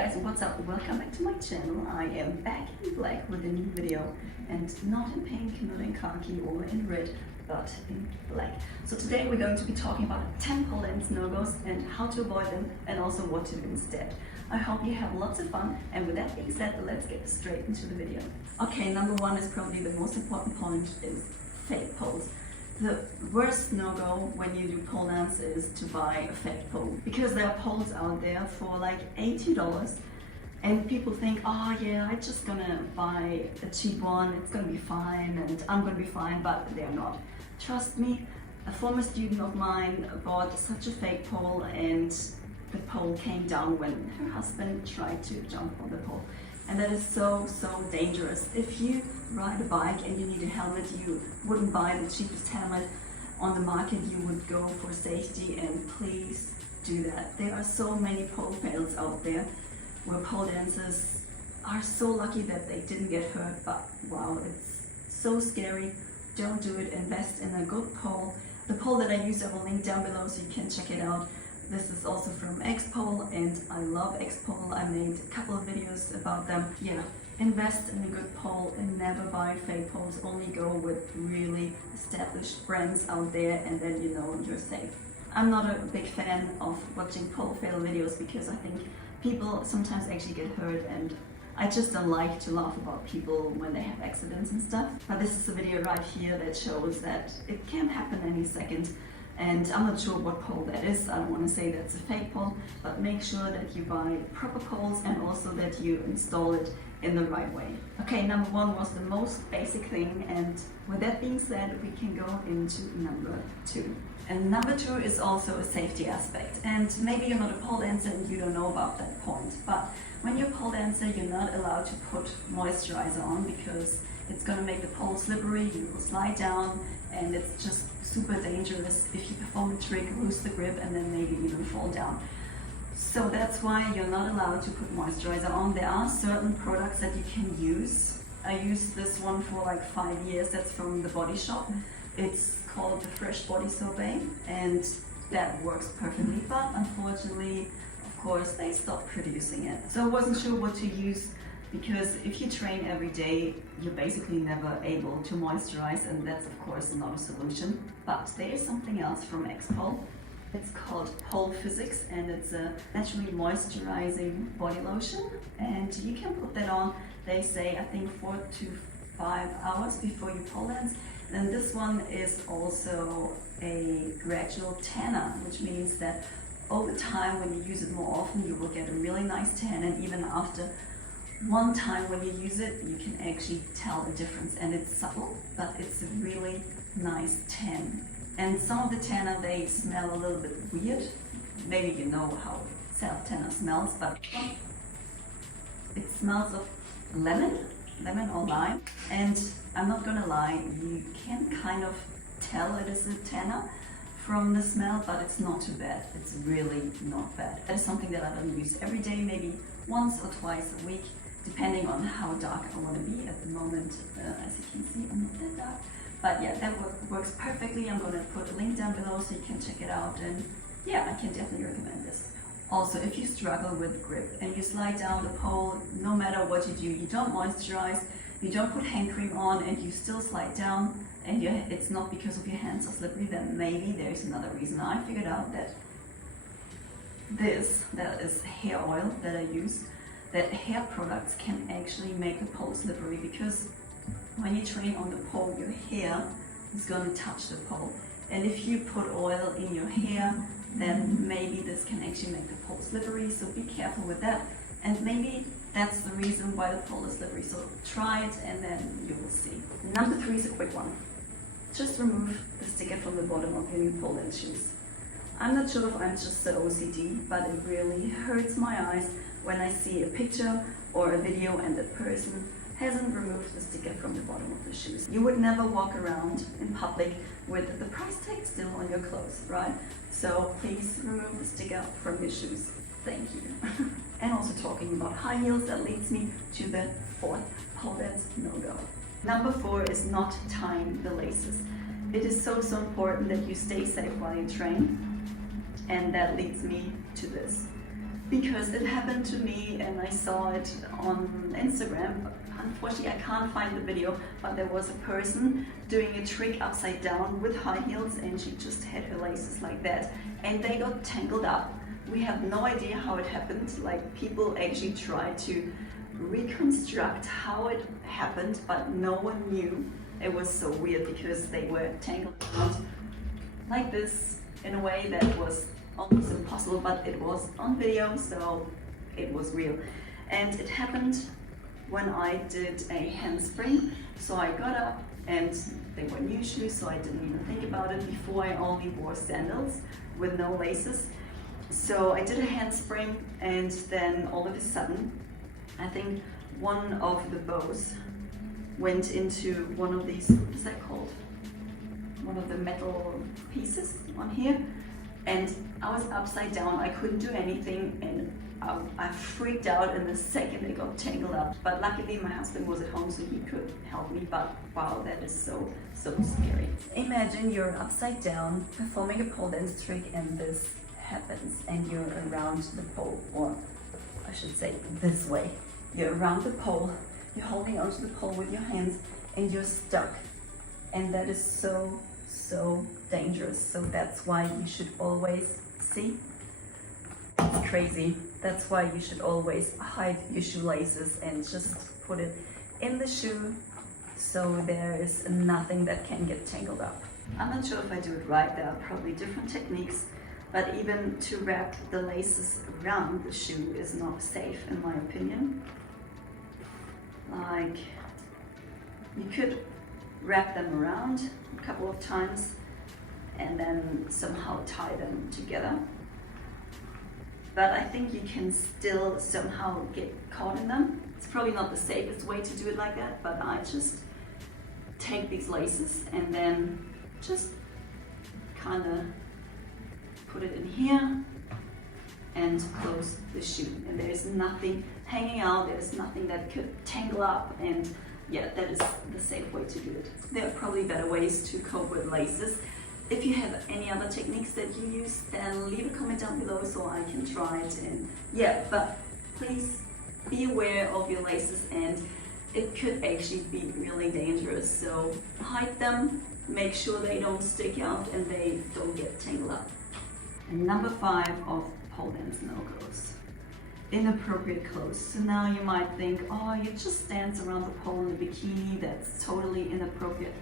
guys, what's up? Welcome back to my channel. I am back in black with a new video, and not in pink, not in khaki or in red, but in black. So today we're going to be talking about 10 pole dance no-goes and how to avoid them, and also what to do instead. I hope you have lots of fun, and with that being said, let's get straight into the video. Okay, number one is probably the most important point, is fake poles. The worst no-go when you do pole dance is to buy a fake pole, because there are poles out there for like $80 and people think, oh yeah, I'm just gonna buy a cheap one, it's gonna be fine and I'm gonna be fine, but they're not. Trust me, a former student of mine bought such a fake pole and the pole came down when her husband tried to jump on the pole. And that is so dangerous. If you ride a bike and you need a helmet, you wouldn't buy the cheapest helmet on the market, you would go for safety, and please do that. There are so many pole fails out there where pole dancers are so lucky that they didn't get hurt, but wow, it's so scary. Don't do it. Invest in a good pole. The pole that I use I will link down below so you can check it out. This is also from X-Pole, and I love X-Pole. I made a couple of videos about them. Yeah, invest in a good pole and never buy fake poles. Only go with really established brands out there, and then you know you're safe. I'm not a big fan of watching pole fail videos because I think people sometimes actually get hurt, and I just don't like to laugh about people when they have accidents and stuff. But this is a video right here that shows that it can happen any second. And I'm not sure what pole that is. I don't want to say that's a fake pole, but make sure that you buy proper poles and also that you install it in the right way. Okay, number one was the most basic thing, and with that being said, we can go into number two. And number two is also a safety aspect. And maybe you're not a pole dancer and you don't know about that point, but when you're a pole dancer, you're not allowed to put moisturizer on because it's going to make the pole slippery, you will slide down, and it's just super dangerous if you perform a trick, lose the grip, and then maybe even fall down. So that's why you're not allowed to put moisturizer on. There are certain products that you can use. I used this one for like 5 years. That's from the Body Shop. It's called the Fresh Body Soap, and that works perfectly, but unfortunately, of course, they stopped producing it. So I wasn't sure what to use, because if you train every day, you're basically never able to moisturize, and that's of course not a solution. But there is something else from X-Pole. It's called Pole Physics, and it's a naturally moisturizing body lotion, and you can put that on, they say, I think 4 to 5 hours before you pole dance. And this one is also a gradual tanner, which means that over time, when you use it more often, you will get a really nice tan, and even after one time when you use it, you can actually tell the difference, and it's subtle, but it's a really nice tan. And some of the tanner, they smell a little bit weird. Maybe you know how self-tanner smells, but it smells of lemon or lime. And I'm not gonna lie, you can kind of tell it is a tanner from the smell, but it's not too bad. It's really not bad. That is something that I don't use every day, maybe once or twice a week, depending on how dark I want to be. At the moment, as you can see, I'm not that dark. But yeah, that works perfectly. I'm going to put a link down below so you can check it out. And yeah, I can definitely recommend this. Also, if you struggle with grip and you slide down the pole, no matter what you do, you don't moisturize, you don't put hand cream on, and you still slide down, and it's not because of your hands are slippery, then maybe there's another reason. I figured out that that is hair oil that I use, that hair products can actually make the pole slippery, because when you train on the pole, your hair is going to touch the pole. And if you put oil in your hair, then maybe this can actually make the pole slippery, so be careful with that. And maybe that's the reason why the pole is slippery, so try it and then you will see. Number three is a quick one. Just remove the sticker from the bottom of your new pole dance shoes. I'm not sure if I'm just so OCD, but it really hurts my eyes when I see a picture or a video and the person hasn't removed the sticker from the bottom of the shoes. You would never walk around in public with the price tag still on your clothes, right? So please remove the sticker from your shoes. Thank you. And also talking about high heels, that leads me to the fourth pole dance no-go. Number 4 is not tying the laces. It is so important that you stay safe while you train. And that leads me to this. because it happened to me and I saw it on Instagram. Unfortunately, I can't find the video, but there was a person doing a trick upside down with high heels, and she just had her laces like that, and they got tangled up. We have no idea how it happened. Like, people actually tried to reconstruct how it happened, but no one knew. It was so weird because they were tangled around like this in a way that was almost impossible, but it was on video, so it was real. And it happened when I did a handspring. So I got up, and they were new shoes, so I didn't even think about it. Before, I only wore sandals with no laces. So I did a handspring, and then all of a sudden, I think one of the bows went into one of these, what is that called? One of the metal pieces on here. And I was upside down, I couldn't do anything, and I freaked out in the second it got tangled up. But luckily my husband was at home, so he could help me. But wow, that is so scary. Imagine you're upside down performing a pole dance trick, and this happens, and you're around the pole, or I should say this way. You're around the pole, you're holding onto the pole with your hands, and you're stuck. And that is so dangerous. So that's why you should always, see, it's crazy. That's why you should always hide your shoelaces and just put it in the shoe, so there is nothing that can get tangled up. I'm not sure if I do it right. There are probably different techniques, but even to wrap the laces around the shoe is not safe, in my opinion. Like, you could wrap them around a couple of times and then somehow tie them together. But I think you can still somehow get caught in them. It's probably not the safest way to do it like that, but I just take these laces and then just kind of put it in here and close the shoe. And there's nothing hanging out, there's nothing that could tangle up, and yeah, that is the safe way to do it. There are probably better ways to cope with laces. If you have any other techniques that you use, then leave a comment down below so I can try it. And yeah, but please be aware of your laces, and it could actually be really dangerous. So hide them, make sure they don't stick out and they don't get tangled up. And number 5 of pole dance no-goes: inappropriate clothes. So now you might think, oh, you just dance around the pole in a bikini, that's totally inappropriate.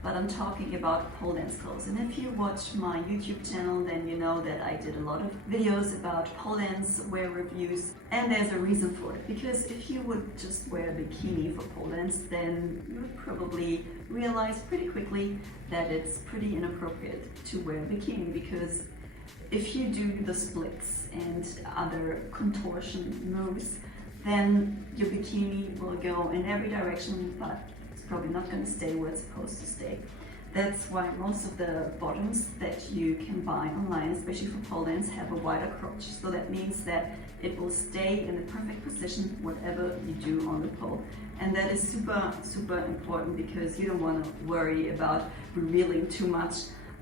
But I'm talking about pole dance clothes. And if you watch my YouTube channel, then you know that I did a lot of videos about pole dance wear reviews, and there's a reason for it. Because if you would just wear a bikini for pole dance, then you would probably realize pretty quickly that it's pretty inappropriate to wear a bikini, because if you do the splits and other contortion moves, then your bikini will go in every direction, but it's probably not going to stay where it's supposed to stay. That's why most of the bottoms that you can buy online, especially for pole dance, have a wider crotch. So that means that it will stay in the perfect position whatever you do on the pole. And that is super important, because you don't want to worry about revealing too much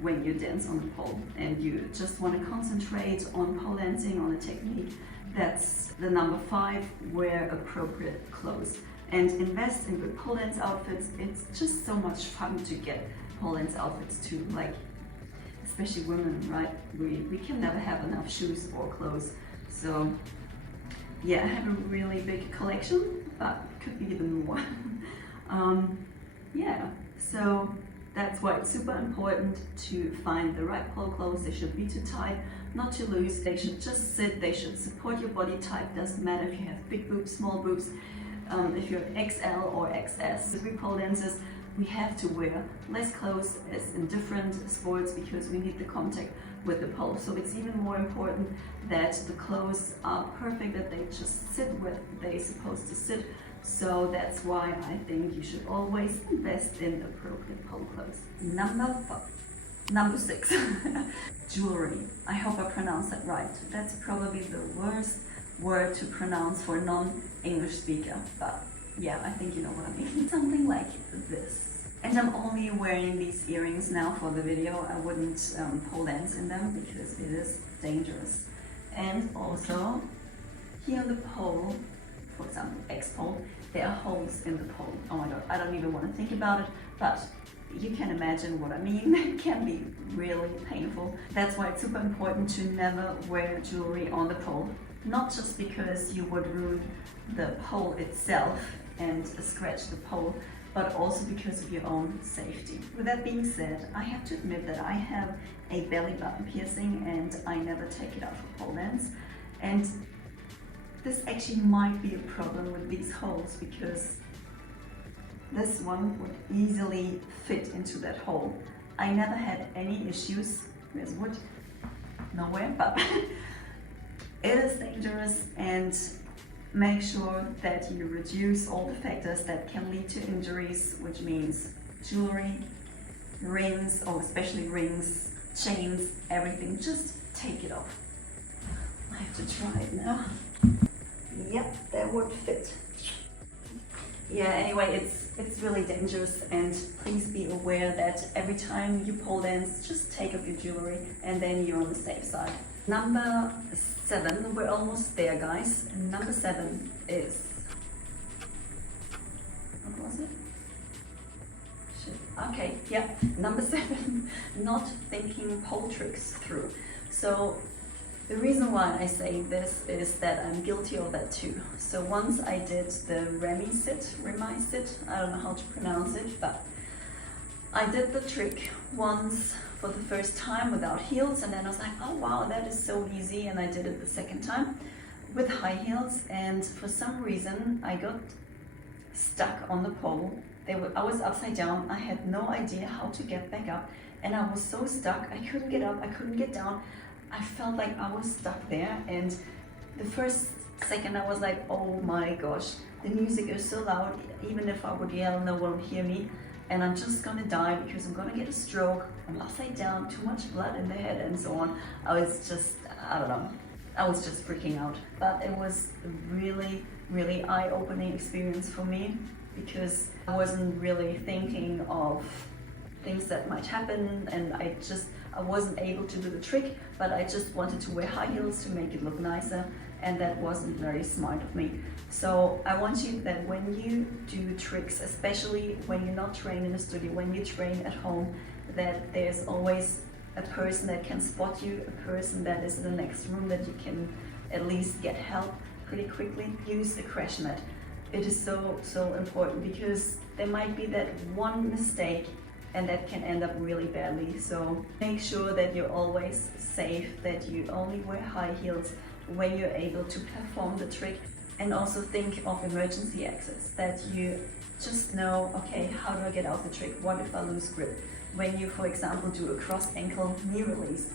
when you dance on the pole, and you just want to concentrate on pole dancing, on the technique. That's the number 5, wear appropriate clothes. And invest in good pole dance outfits. It's just so much fun to get pole dance outfits too, like, especially women, right? We can never have enough shoes or clothes. So yeah, I have a really big collection, but could be even more. Yeah, so that's why it's super important to find the right pole clothes. They should be too tight, not too loose. They should just sit, they should support your body type. Doesn't matter if you have big boobs, small boobs, if you're XL or XS. As we pole dancers, we have to wear less clothes as in different sports, because we need the contact with the pole. So it's even more important that the clothes are perfect, that they just sit where they're supposed to sit. So that's why I think you should always invest in appropriate pole clothes. Number 6, jewelry. I hope I pronounced that right. That's probably the worst word to pronounce for a non-English speaker, but yeah, I think you know what I mean. Something like this. And I'm only wearing these earrings now for the video. I wouldn't pole dance in them because it is dangerous. And also here on the pole, for example, X pole, there are holes in the pole. Oh my god, I don't even want to think about it, but you can imagine what I mean. It can be really painful. That's why it's super important to never wear jewelry on the pole. Not just because you would ruin the pole itself and scratch the pole, but also because of your own safety. With that being said, I have to admit that I have a belly button piercing and I never take it out for pole dance. And this actually might be a problem with these holes because this one would easily fit into that hole. I never had any issues. There's wood nowhere, but it is dangerous, and make sure that you reduce all the factors that can lead to injuries, which means jewelry, rings, or especially rings, chains, everything. Just take it off. I have to try it now. Yep, that would fit. Yeah, anyway, it's really dangerous, and please be aware that every time you pole dance, just take off your jewelry and then you're on the safe side. Number 7, we're almost there, guys. Number 7 is, what was it? Shit. Okay, yeah, number 7, not thinking pole tricks through. So the reason why I say this is that I'm guilty of that too. So once I did the Remi sit, I don't know how to pronounce it, but I did the trick once for the first time without heels, and then I was like, oh wow, that is so easy, and I did it the second time with high heels, and for some reason I got stuck on the pole. I was upside down, I had no idea how to get back up, and I was so stuck, I couldn't get up, I couldn't get down. I felt like I was stuck there, and the first second I was like, oh my gosh, the music is so loud, even if I would yell, no one would hear me, and I'm just gonna die because I'm gonna get a stroke, I'm upside down, too much blood in the head, and so on. I was just, I don't know, I was just freaking out. But it was a really, really eye-opening experience for me, because I wasn't really thinking of things that might happen, and I wasn't able to do the trick, but I just wanted to wear high heels to make it look nicer, and that wasn't very smart of me. So I want you that when you do tricks, especially when you're not trained in a studio, when you train at home, that there's always a person that can spot you, a person that is in the next room that you can at least get help pretty quickly. Use a crash mat. It is so important, because there might be that one mistake and that can end up really badly. So make sure that you're always safe, that you only wear high heels when you're able to perform the trick. And also think of emergency exits, that you just know, okay, how do I get out the trick? What if I lose grip? When you, for example, do a cross ankle knee release,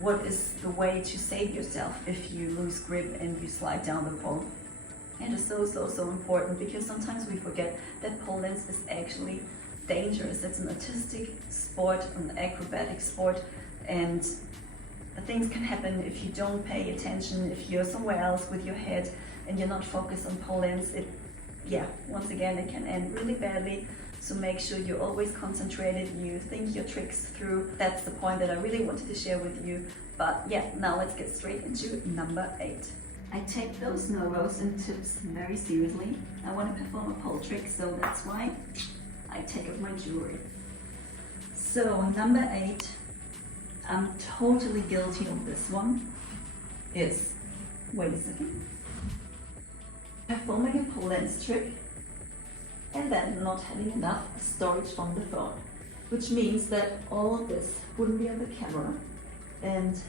what is the way to save yourself if you lose grip and you slide down the pole? It is so important, because sometimes we forget that pole dance is actually dangerous. It's an artistic sport, an acrobatic sport, and things can happen if you don't pay attention, if you're somewhere else with your head and you're not focused on pole dance. Once again, it can end really badly. So make sure you're always concentrated, you think your tricks through. That's the point that I really wanted to share with you. But yeah, now let's get straight into number 8. I take those no-goes and tips very seriously. I want to perform a pole trick, so that's why I take off my jewelry. So number 8, I'm totally guilty of this one, is, wait a second, performing a pole dance trick and then not having enough storage on the phone, which means that all of this wouldn't be on the camera. And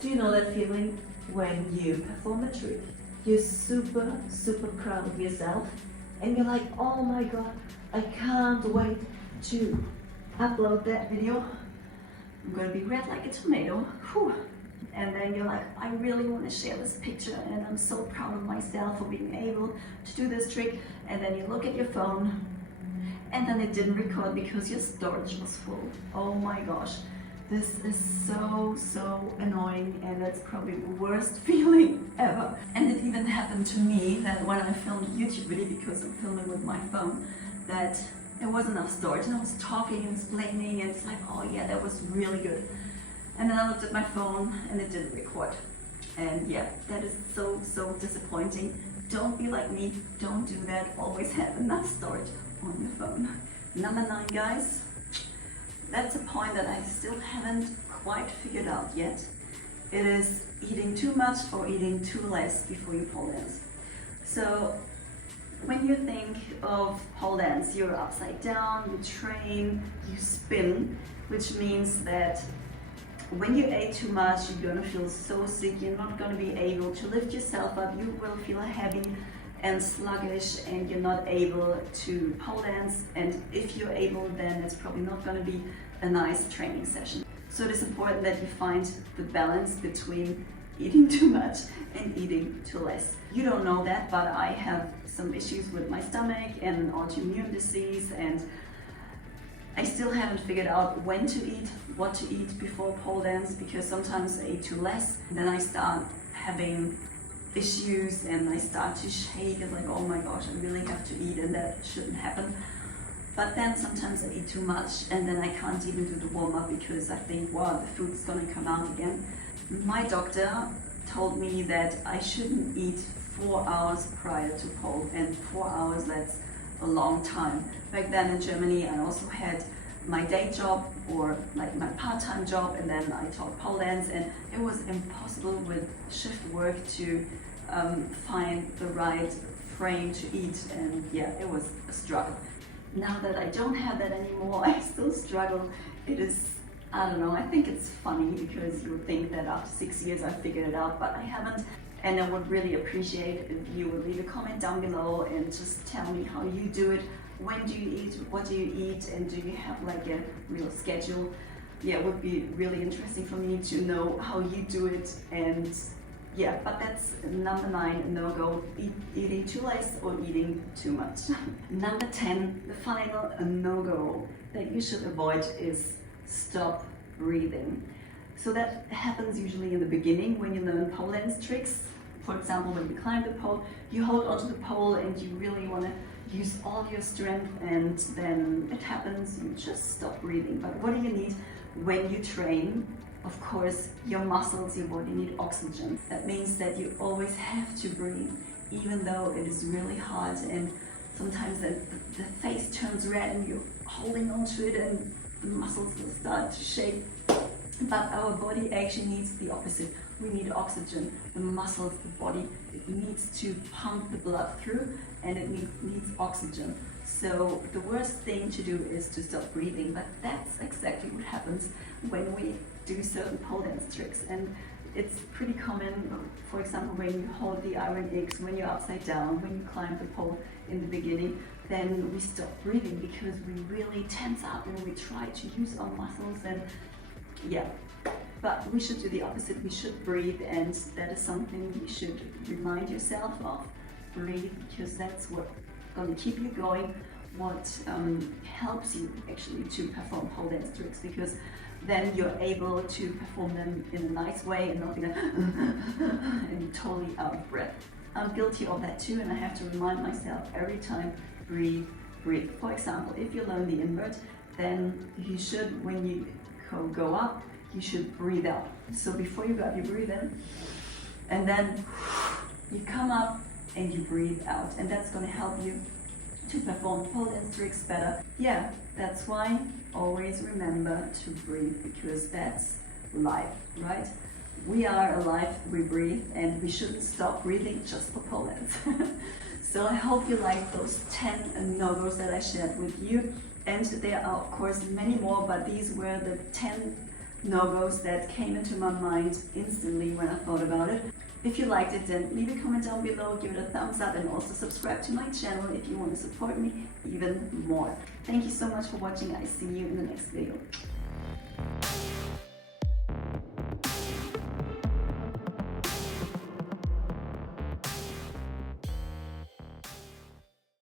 do you know that feeling when you perform a trick, you're super proud of yourself, and you're like, oh my god, I can't wait to upload that video. I'm gonna be red like a tomato. Whew. And then you're like, I really want to share this picture, and I'm so proud of myself for being able to do this trick. And then you look at your phone, and then it didn't record because your storage was full. Oh my gosh, this is so annoying, and it's probably the worst feeling ever. And it even happened to me that when I filmed a YouTube video, because I'm filming with my phone, that there wasn't enough storage, and I was talking and explaining, and it's like, oh yeah, that was really good. And then I looked at my phone and it didn't record. And yeah, that is so disappointing. Don't be like me, don't do that. Always have enough storage on your phone. Number 9, guys, that's a point that I still haven't quite figured out yet. It is eating too much or eating too less before you pole dance. So when you think of pole dance, you're upside down, you train, you spin, which means that when you ate too much, you're gonna feel so sick, you're not gonna be able to lift yourself up, you will feel heavy and sluggish, and you're not able to pole dance. And if you're able, then it's probably not gonna be a nice training session. So it is important that you find the balance between eating too much and eating too less. You don't know that, but I have some issues with my stomach and an autoimmune disease, and I still haven't figured out when to eat, what to eat before pole dance, because sometimes I eat too less, and then I start having issues and I start to shake. It's like, oh my gosh, I really have to eat, and that shouldn't happen. But then sometimes I eat too much, and then I can't even do the warm-up because I think, wow, the food's gonna come out again. My doctor told me that I shouldn't eat 4 hours prior to pole, and 4 hours, that's a long time. Back then in Germany, I also had my day job, or like my part-time job, and then I taught pole dance, and it was impossible with shift work to find the right frame to eat, and yeah, it was a struggle. Now that I don't have that anymore, I still struggle. It is, I don't know, I think it's funny because you would think that after 6 years I figured it out, but I haven't. And I would really appreciate if you would leave a comment down below and just tell me how you do it. When do you eat? What do you eat? And do you have like a real schedule? Yeah, it would be really interesting for me to know how you do it. And yeah, but that's number 9, a no-go, eating too less or eating too much. Number 10, the final no-go that you should avoid is stop breathing. So that happens usually in the beginning when you learn pole dance tricks. For example, when you climb the pole, you hold onto the pole and you really want to use all your strength, and then it happens, you just stop breathing. But what do you need when you train? Of course, your muscles, your body need oxygen. That means that you always have to breathe, even though it is really hard, and sometimes the face turns red and you're holding onto it and the muscles will start to shake. But our body actually needs the opposite. We need oxygen. The muscles, the body, it needs to pump the blood through, and it needs oxygen. So the worst thing to do is to stop breathing, but that's exactly what happens when we do certain pole dance tricks. And it's pretty common, for example, when you hold the iron X, when you're upside down, when you climb the pole in the beginning, then we stop breathing because we really tense up and we try to use our muscles, and yeah. But we should do the opposite. We should breathe, and that is something you should remind yourself of. Breathe, because that's what's going to keep you going, what helps you actually to perform pole dance tricks, because then you're able to perform them in a nice way and not be like and totally out of breath. I'm guilty of that too, and I have to remind myself every time, breathe, breathe. For example, if you learn the invert, then you should, when you go up, you should breathe out. So before you go up, you breathe in, and then you come up and you breathe out, and that's going to help you to perform pole dance tricks better. Yeah, that's why always remember to breathe, because that's life, right? We are alive, we breathe, and we shouldn't stop breathing just for pole dance. So I hope you like those 10 no-goes that I shared with you. And there are of course many more, but these were the 10 no-goes that came into my mind instantly when I thought about it. If you liked it, then leave a comment down below, give it a thumbs up, and also subscribe to my channel if you want to support me even more. Thank you so much for watching. I see you in the next video.